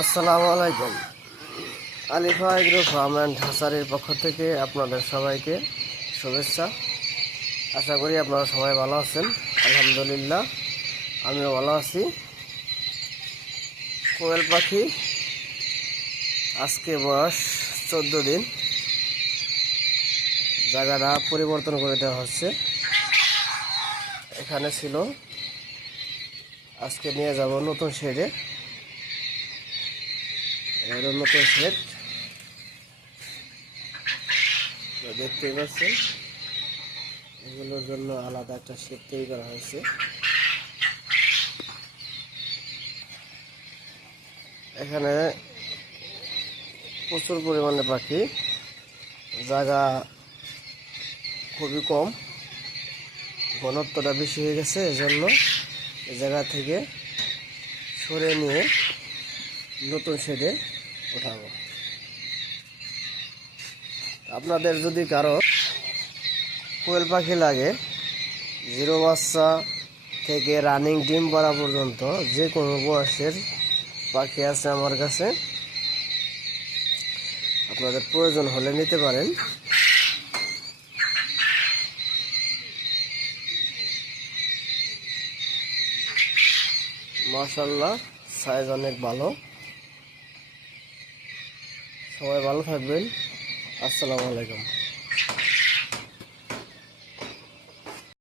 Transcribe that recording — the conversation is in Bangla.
আসসালামু আলাইকুম। আলিফা এগ্রো ফার্ম অ্যান্ড হাসারির পক্ষ থেকে আপনাদের সবাইকে শুভেচ্ছা। আশা করি আপনারা সবাই ভালো আছেন। আলহামদুলিল্লাহ, আমিও ভালো আছি। কোয়েল পাখি আজকে বয়স 14 দিন। জায়গাটা পরিবর্তন করে দেওয়া হচ্ছে। এখানে ছিল, আজকে নিয়ে যাব নতুন শেডে। নতুন শেড দেখতেই পাচ্ছেন, এগুলোর জন্য আলাদা একটা শেড তৈরি করা হয়েছে। এখানে প্রচুর পরিমাণে পাখি, জায়গা খুবই কম, ঘনত্বটা বেশি হয়ে গেছে। এজন্য এই জায়গা থেকে সরে নিয়ে নতুন শেডে উঠাবো। আপনাদের যদি কারো কোয়েল পাখি লাগে, 0 বাচ্চা থেকে রানিং ডিম পাড়া পর্যন্ত যে কোনো বয়সের পাখি আছে আমার কাছে। আপনাদের প্রয়োজন হলে নিতে পারেন। মাশাআল্লাহ, সাইজ অনেক ভালো। সবাই ভালো থাকবেন। আসসালামু আলাইকুম।